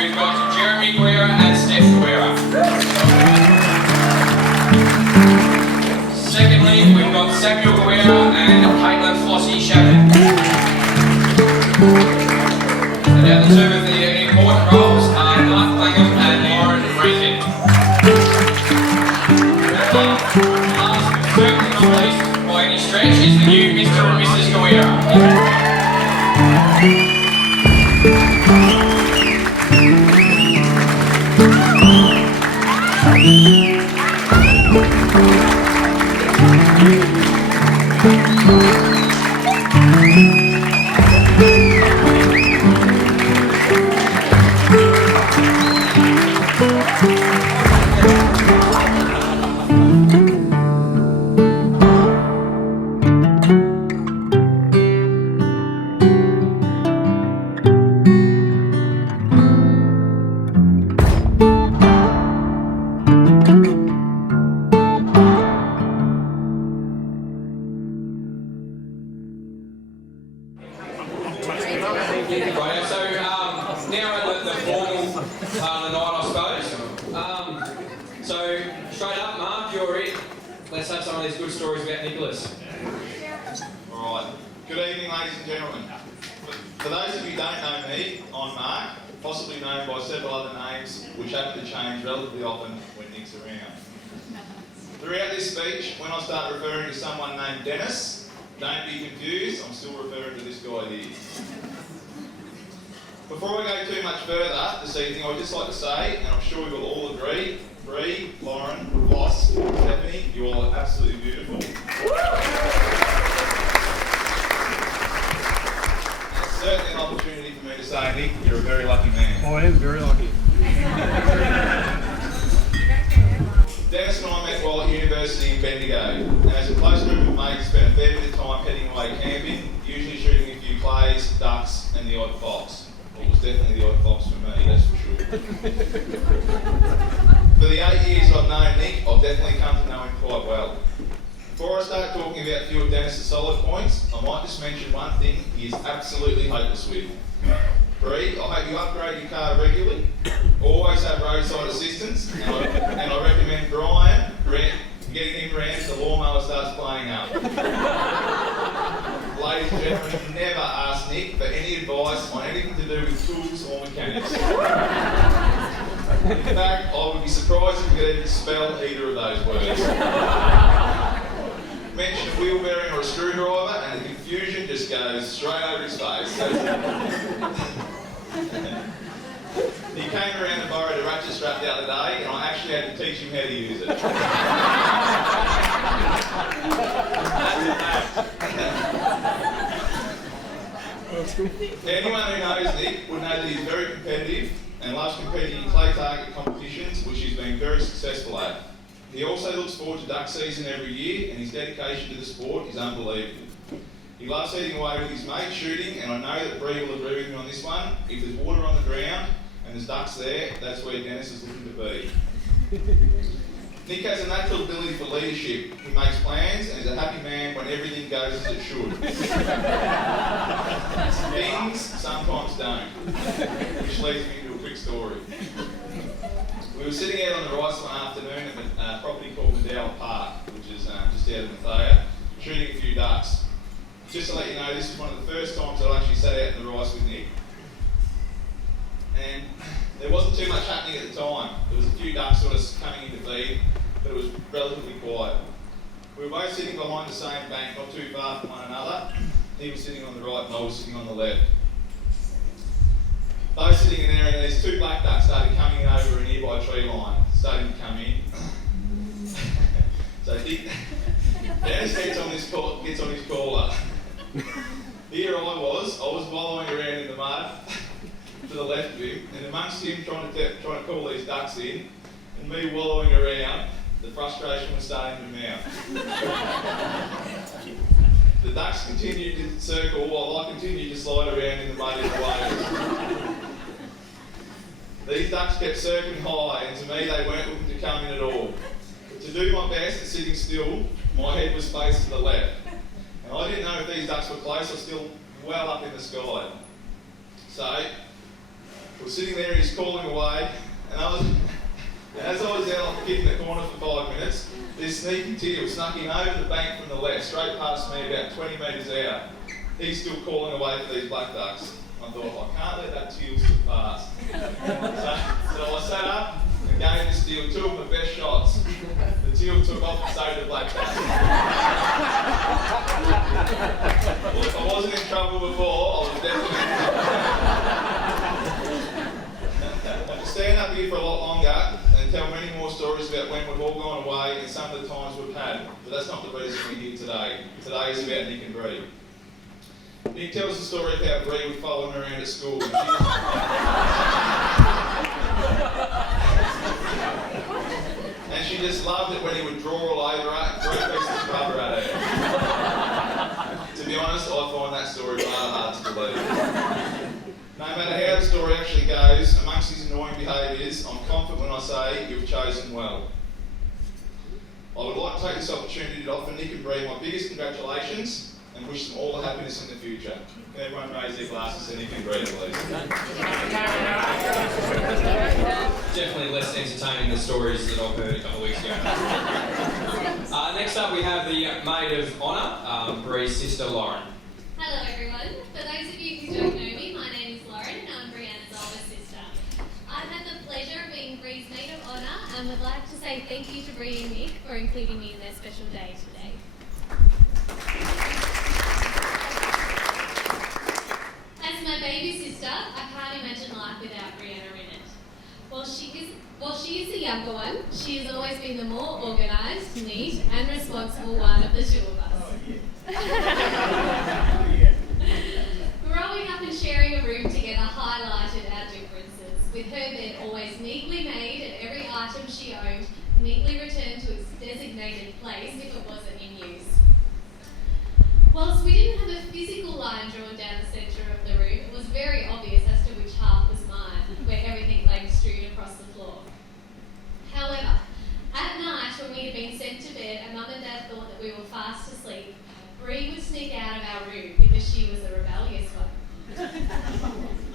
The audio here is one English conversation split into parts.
we've got Jeremy Guerra and Steph Guerra. Secondly, we've got Samuel Guerra and Caitlin Flossie Shannon. And now the two of the important roles are Mark Langham and Lauren Rankin. Last but certainly not least, by any stretch, is the new Mr. and Mrs. Guerra. Right, so now at the formal part of the night, I suppose. So straight up, Mark, you're it. Let's have some of these good stories about Nicholas. Alright, good evening ladies and gentlemen. For those of you who don't know me, I'm Mark, possibly known by several other names which happen to change relatively often when Nick's around. Throughout this speech, when I start referring to someone named Dennis, don't be confused, I'm still referring to this guy here. Before I go too much further this evening, I'd just like to say, and I'm sure you'll all agree, Bree, Lauren, Ross, Stephanie, you all are absolutely beautiful. It's certainly an opportunity for me to say, Nick, you're a very lucky man. I am very lucky. Dennis and I met while at university in Bendigo, and as a close group of mates, spent a fair bit of time heading away camping, usually shooting a few clays, ducks, and the odd fox. Well, it was definitely the odd fox for me, that's for sure. For the 8 years I've known Nick, I've definitely come to know him quite well. Before I start talking about a few of Dennis's solid points, I might just mention one thing he is absolutely hopeless with. Bree, I hope you upgrade your car regularly. Always have roadside assistance, and I recommend Brian getting him round if the lawnmower starts playing up. Ladies and gentlemen, never ask Nick for any advice on anything to do with tools or mechanics. In fact, I would be surprised if you could even spell either of those words. Mention a wheel bearing or a screwdriver and the confusion just goes straight over his face. He came around and borrowed a ratchet strap the other day and I actually had to teach him how to use it. Anyone who knows Nick would know that he's very competitive and loves competing in clay target competitions, which he's been very successful at. He also looks forward to duck season every year, and his dedication to the sport is unbelievable. He loves heading away with his mates shooting, and I know that Bree will agree with me on this one. If there's water on the ground and there's ducks there, that's where Dennis is looking to be. Nick has a natural ability for leadership. He makes plans and is a happy man when everything goes as it should. Things sometimes don't, which leads me into a quick story. We were sitting out on the rice one afternoon at a property called McDowell Park, which is just out of Mathia, shooting a few ducks. Just to let you know, this was one of the first times I'd actually sat out in the rice with Nick. And there wasn't too much happening at the time. There was a few ducks sort of coming into feed, but it was relatively quiet. We were both sitting behind the same bank, not too far from one another. He was sitting on the right and I was sitting on the left. Both sitting in there, and these two black ducks started coming over a nearby tree line, starting to come in. So Dennis gets on his caller. Here I was wallowing around in the mud to the left of him, and amongst him trying to call these ducks in, and me wallowing around, the frustration was starting to mount. The ducks continued to circle while I continued to slide around in the mud in the waves. These ducks kept circling high, and to me they weren't looking to come in at all. But to do my best at sitting still, my head was faced to the left. And I didn't know if these ducks were close or still well up in the sky. So, it sitting there, he's calling away, and as I was there like a kid in the corner for 5 minutes, this sneaky teal snuck in over the bank from the left, straight past me about 20 metres out. He's still calling away for these black ducks. I thought, I can't let that teal slip past. So I sat up and gave this teal 2 of my best shots. The teal took off and so did the black duck. Well, if I wasn't in trouble before, I was definitely I could stand up here for a lot longer and tell many more stories about when we've all gone away and some of the times we've had, but that's not the reason we're here today. Today is about Nick and Bree. Nick tells the story of how Bree would follow him around at school. And she just loved it when he would draw all over her and throw pieces of rubber at her. To be honest, I find that story rather hard to believe. No matter how the story actually goes, amongst his annoying behaviours, I'm confident when I say you've chosen well. I would like to take this opportunity to offer Nick and Bree my biggest congratulations and wish them all the happiness in the future. Can everyone raise their glasses to Nick and Bree, please? Definitely less entertaining than stories that I've heard a couple of weeks ago. Next up we have the maid of honour, Bree's sister Lauren. Hello everyone. For those of you who don't know me, my name is Lauren and I'm Brianna's older sister. I've had the pleasure of being Bree's maid of honour and would like to say thank you to Bree and Nick for including me in their special day today. As my baby sister, I can't imagine life without Brianna in it. While she is the younger one, she has always been the more organised, neat and responsible one of the two of us. Growing up and sharing a room together highlighted our differences, with her bed always neatly made and every item she owned neatly returned to its designated place if it wasn't in use. Whilst we didn't have a physical line drawn down the centre of the room, it was very obvious as to which half was mine, where everything lay strewed across the floor. However, at night when we had been sent to bed and Mum and Dad thought that we were fast asleep, Bree would sneak out of our room because she was a rebellious one.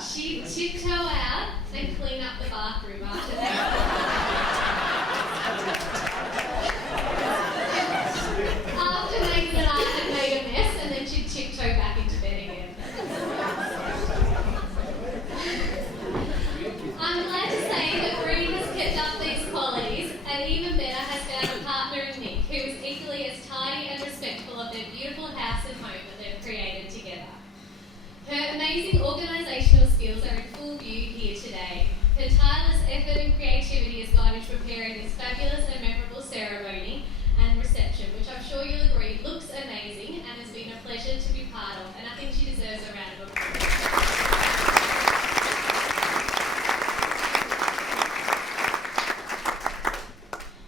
She'd tiptoe out and clean up the bathroom after that. After Nathan and I had made a mess, and then she'd tiptoe back into bed again. I'm glad to say that Bree has kept up these qualities, and even better has found a partner in Nick who is equally as tidy and respectful of their beautiful house and home that they've created together. Her amazing organisational skills are in full view here today. Her tireless effort and creativity has gone into preparing this fabulous and memorable ceremony and reception, which I'm sure you'll agree looks amazing and has been a pleasure to be part of, and I think she deserves a round of applause.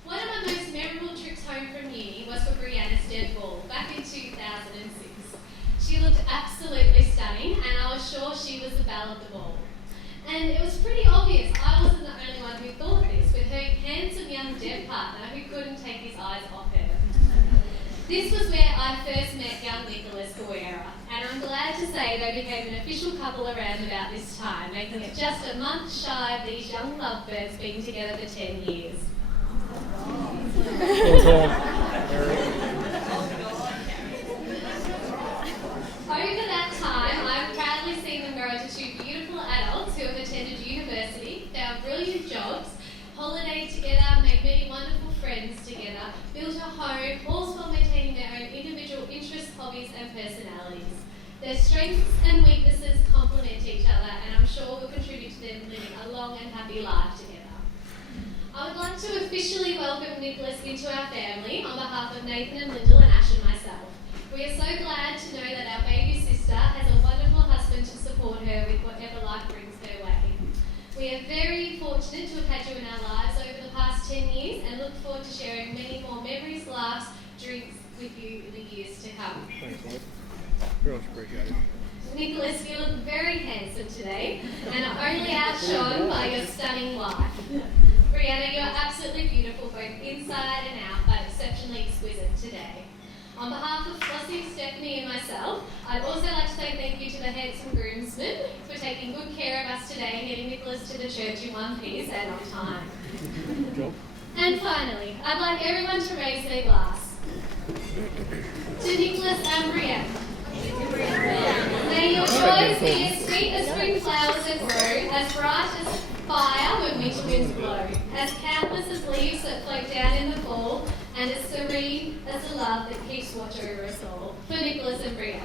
One of my most memorable trips home from uni was for Brianna's dead ball back in 2006. She looked absolutely stunning, and I was sure she was the belle of the ball. And it was pretty obvious I wasn't the only one who thought this, with her handsome young dev partner who couldn't take his eyes off her. This was where I first met young Nicholas Guerra, and I'm glad to say they became an official couple around about this time, making it just a month shy of these young lovebirds being together for 10 years. Over that time, I've proudly seen them grow into 2 beautiful adults who have attended university, found brilliant jobs, holidayed together, made many wonderful friends together, built a home, all while maintaining their own individual interests, hobbies and personalities. Their strengths and weaknesses complement each other, and I'm sure will contribute to them living a long and happy life together. I would like to officially welcome Nicholas into our family on behalf of Nathan and Lyndall and Ash and myself. We are so glad to know that our baby sister has a wonderful husband to support her with whatever life brings their way. We are very fortunate to have had you in our lives over the past 10 years and look forward to sharing many more memories, laughs, drinks with you in the years to come. Nicholas, you look very handsome today and are only outshone by your stunning wife. Brianna, you are absolutely beautiful both inside and out, but exceptionally exquisite today. On behalf of Flossie, Stephanie and myself, I'd also like to say thank you to the handsome groomsmen for taking taking good care of us today, getting Nicholas to the church in one piece and on time. And finally, I'd like everyone to raise their glass. To Nicholas and Brienne. May your joys be as sweet as spring flowers that grow, as bright as fire when winter winds blow, as countless as leaves that float down in the fall, and as serene as the love that keeps watch over us all. For Nicholas and Brianna.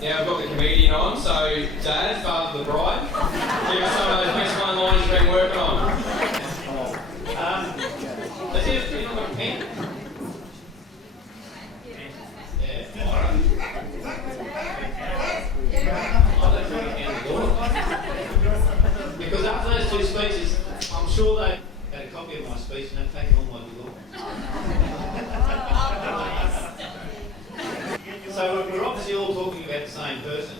Now we've got the comedian on, so Dad, father of the bride, give us some of those best one-liners you've been working on. Let's see if you've got a pen. Yeah, alright. Because after those two speeches, I'm sure they had a copy of my speech and they've taken all my law. So we're obviously all talking about the same person.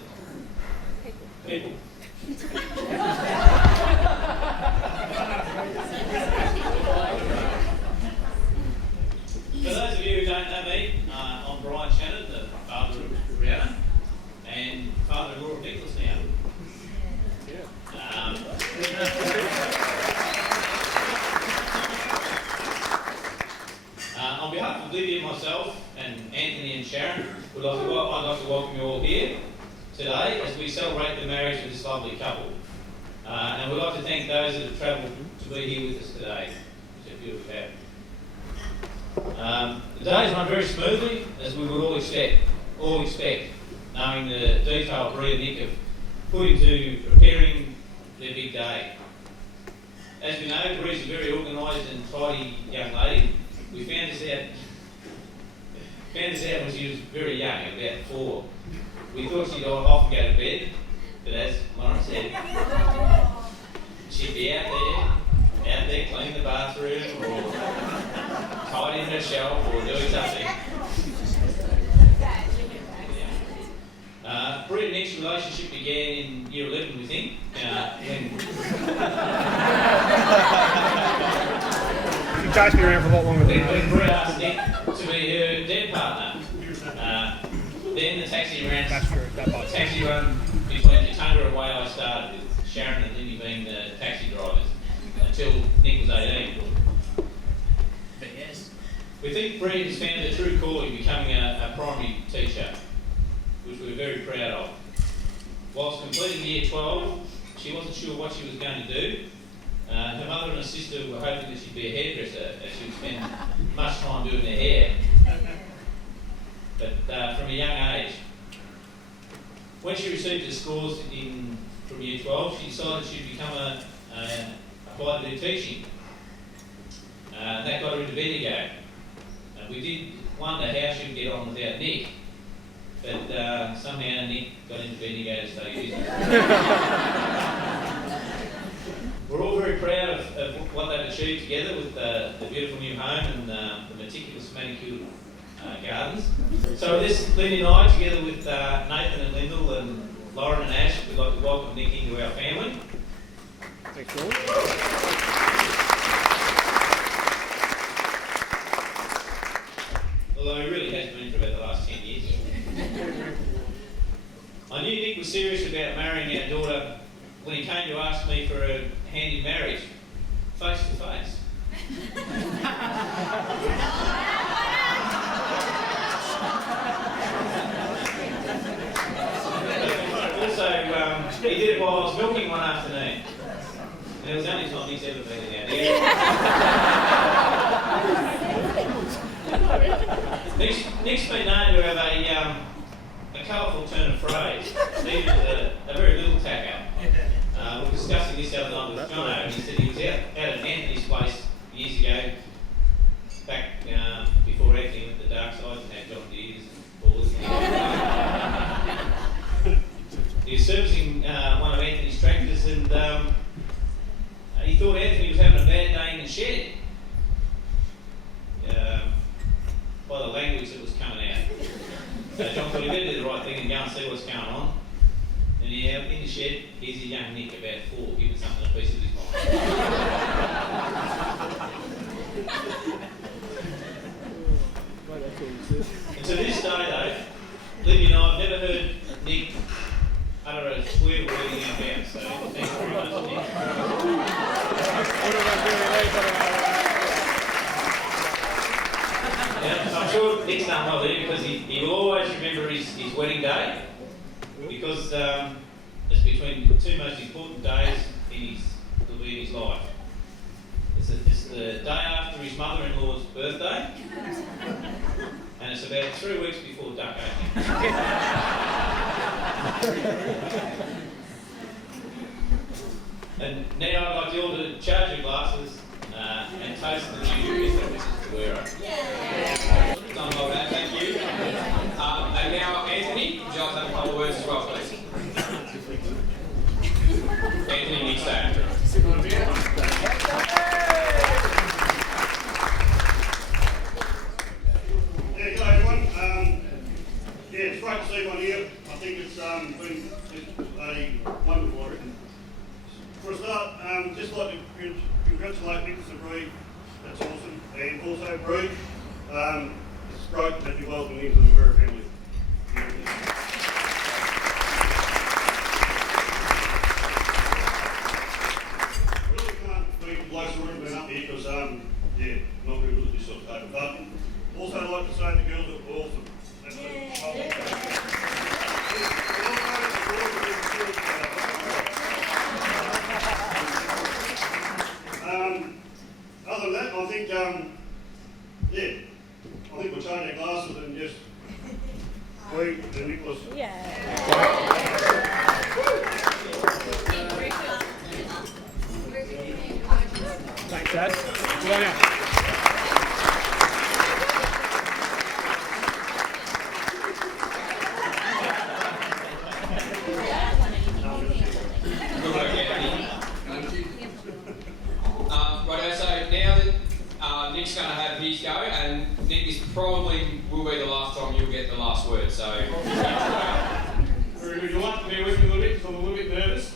People. For those of you who don't know me, I'm Brian Shannon, the father of Brianna, and father-in-law of Nicholas now. On behalf of Lydia, myself, and Anthony and Sharon, I'd like to welcome you all here today as we celebrate the marriage of this lovely couple. And we'd like to thank those that have travelled to be here with us today, which I feel we have. The day has run very smoothly, as we would all expect, knowing the detail Bree and Nick have put into preparing their big day. As we know, Bree's a very organised and tidy young lady. We found this out when she was very young, about 4. We thought she'd often go to bed, but as Lauren said, she'd be out there cleaning the bathroom or tidying her shelf or doing something. Bree and Nick's relationship began in year 11, we think, when You guys been around for a lot longer than when Bree asked Nick to be her dead partner. Then the taxi run between Yatunga and Waylay started, with Sharon and Lindy being the taxi drivers, until Nick was 18. We think Bree has found her true calling, becoming a primary teacher, which we're very proud of. Whilst completing year 12, she wasn't sure what she was going to do. Her mother and her sister were hoping that she'd be a hairdresser, as she would spend much time doing their hair. But from a young age, when she received her scores from year 12, she decided she'd apply to do teaching. That got her into Bendigo. We did wonder how she would get on without Nick, but somehow Nick got into Bendigo to study business. We're all very proud of what they've achieved together with the beautiful new home and the meticulous manicured gardens. So with this, Lindy and I, together with Nathan and Lyndall and Lauren and Ash, we'd like to welcome Nick into our family. Thanks, George. Although he really has been for about the last 10 years. I knew Nick was serious about marrying our daughter when he came to ask me for a hand in marriage, face to face. Also, he did it while I was milking one afternoon. And it was the only time he's ever been in our Nick's been known to have a colourful turn of phrase, even a very little tacker. We were discussing this the other night with Jono, and he said he was out at Anthony's place years ago, back before Anthony went to the dark side and had John Deere's and Bullets. He was servicing one of Anthony's tractors, and he thought Anthony was having a bad day in the shed. By the language that was coming out. So John thought he better do the right thing and go and see what's going on. And in the shed, here's a young Nick about 4, giving something a piece of his mind. And To this day, though, Libby and I have never heard Nick utter a swear word in our house, so thank you very much, Nick. Yeah, I'm sure Nick's done well there because he will always remember his wedding day because it's between the two most important days will be in his life. It's the day after his mother-in-law's birthday and it's about 3 weeks before duck opening. And now I'd like you all to charge your glasses and taste the new Easter, which is the wearer. Done well done, thank you. And now, Anthony, would you like to have a couple of words as well, please? Anthony needs to act. Yeah, good day everyone. It's great to see everyone here. I think it's been a wonderful, I reckon. For a start, just like to congratulate Nicholas and Bree. That's awesome. And also Bree, it's great that you welcome into the Werra family. I really can't thank the blokes who have been up here because, not very good at this sort of stuff. But also I'd like to say the girls are awesome. Other than that, I think, we'll change our glasses and just Bree and Nicholas. Thanks, Dad. Good on you. Good work, Anthony. Righto, so now that Nick's going to have his go, and Nick, this probably will be the last time you'll get the last word, so... Very good. You'll have to bear with me a little bit because I'm a little bit nervous.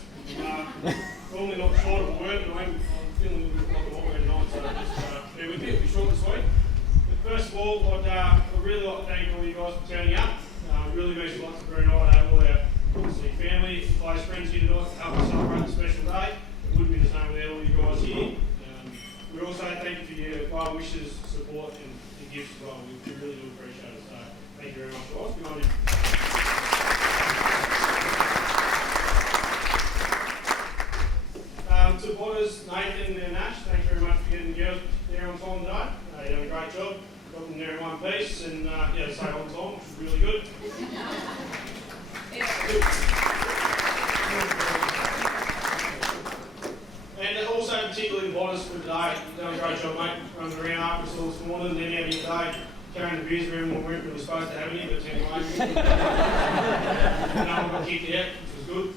Normally not short of a word, but I'm feeling a little bit like a word tonight, so just bear with me. It'll be short and sweet. But first of all, I'd really like to thank all you guys for turning up. It really means a lot to Bree and I to have all our obviously family, close friends here tonight to help us celebrate the special day. It wouldn't be the same without all you guys here. We also thank you for your well wishes, support and gifts as well. We really do appreciate it. So thank you very much, guys. Good on you. To Botters, Nathan and Ash, thanks very much for getting the girls there on time today. You done a great job. Got them there in one piece and stayed on time, which was really good. And also particularly the Botters for today. You've done a great job, mate. Running around after us all this morning, then out here today, carrying the beers around when we weren't really supposed to have any, but anyway. No one got kicked out, which was good.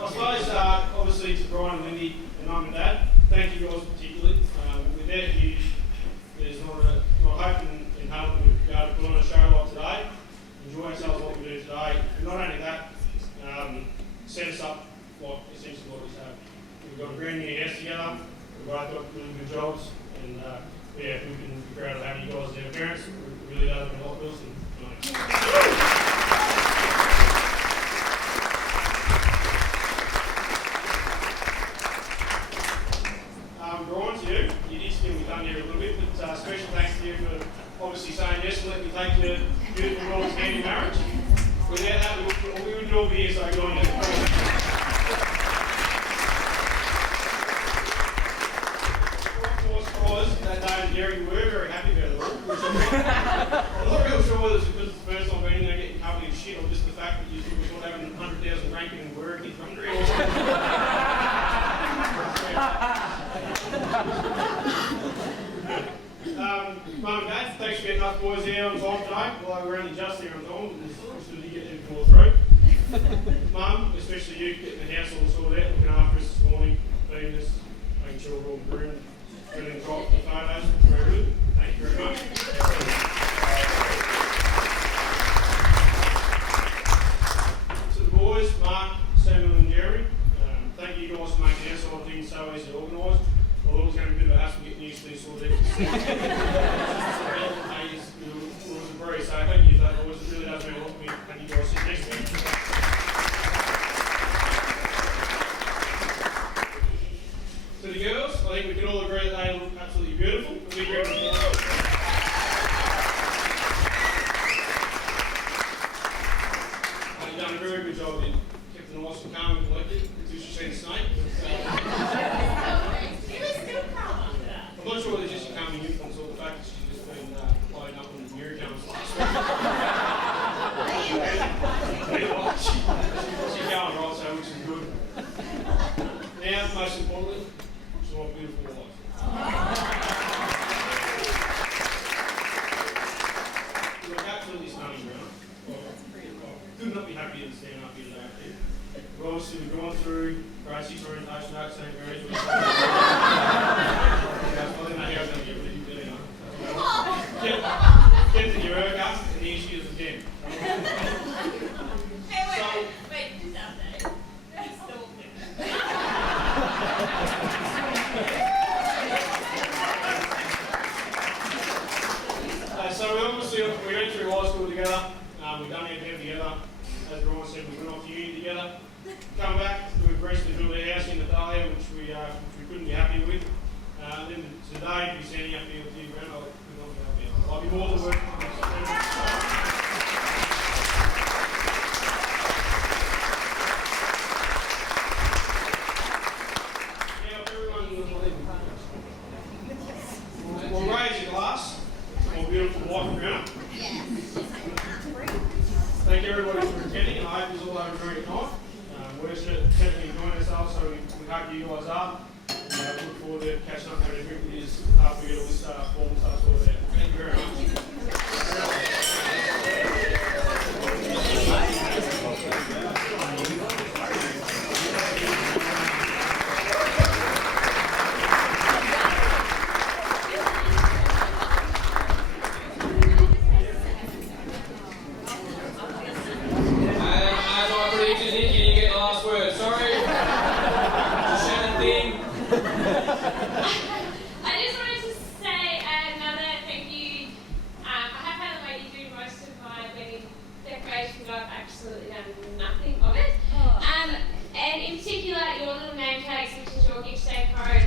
I suppose, obviously, to Brian and Lindy and Mum and Dad, thank you guys particularly. Without you, there's not a hope in hell that we'd be able to put on a show like today, enjoy ourselves what we do today. And not only that, set us up like essentially what we have. We've got a brand new house together, we've both got really good jobs, and we can be proud of having you guys as our parents. It really does mean a lot to us. Brian, to you, you did spin me down here a little bit, but special thanks to you for obviously saying yes and letting me take your beautiful Rob's hand in marriage. Without that, we wouldn't all be here, so good on you. That day and Jerry were very happy about it all. I'm not real sure whether it's because it's the first time being in there getting covered in shit or just the fact that you were sort of having 100,000 ranking and work in hungry. Mum and Dad, thanks for getting us boys here on time today. Although we're only just here on time, as soon as you get anything more through. Mum, especially you, getting the house all sorted out, looking after us this morning, feeding us, making sure we're all groomed. Brilliant drop the photos, very good. Thank you very much. To the boys, Mark, Samuel and Jeremy, thank you guys for making our side of things so amazingly organised. Well, it was going to be a bit of a hassle getting used to this sort of exercise. It was a Bree, so thank you for that. It really does mean a lot to me. Thank you guys. Sit next to me. To the girls, I think we can all agree that they look absolutely beautiful. A big round of applause. You've done a very good job. You kept it nice and calm and collected until she's seen a snake. I'm not sure whether it's just a calming influence or the fact that she's just been loading up on the mirror cameras last week. She's going right, so which is good. Now, most importantly, she's my beautiful wife. You look absolutely stunning, Brianna. Could not be happier than standing up here today. We've obviously gone through grade 6 orientation at St. Mary's. I don't know how I was going to get rid of you, but anyway. Kept the Eureka, and here she is again. Hey, wait, just update. That's still So we obviously we went through high school together. We've done everything together. As Brian said, we went off to uni together. Come back, we've recently built a house in the Dahlia, which we couldn't be happy with. Then today, to be standing up here with you, Brent, I could not be happier. I'll be more than working on this. Now, everyone, we'll raise your glass to my beautiful wife, Brianna. Thank everybody for attending, and I hope this all over very night. We're certainly enjoying ourselves, so we hope you guys are. And look forward to catching up and having a drink with you after we get all this formal stuff sorted out. Thank you very much. I just wanted to say another thank you. I have had a lady do most of my wedding decorations, but I've absolutely done nothing of it. And in particular, your little name tags, which is your gift day card,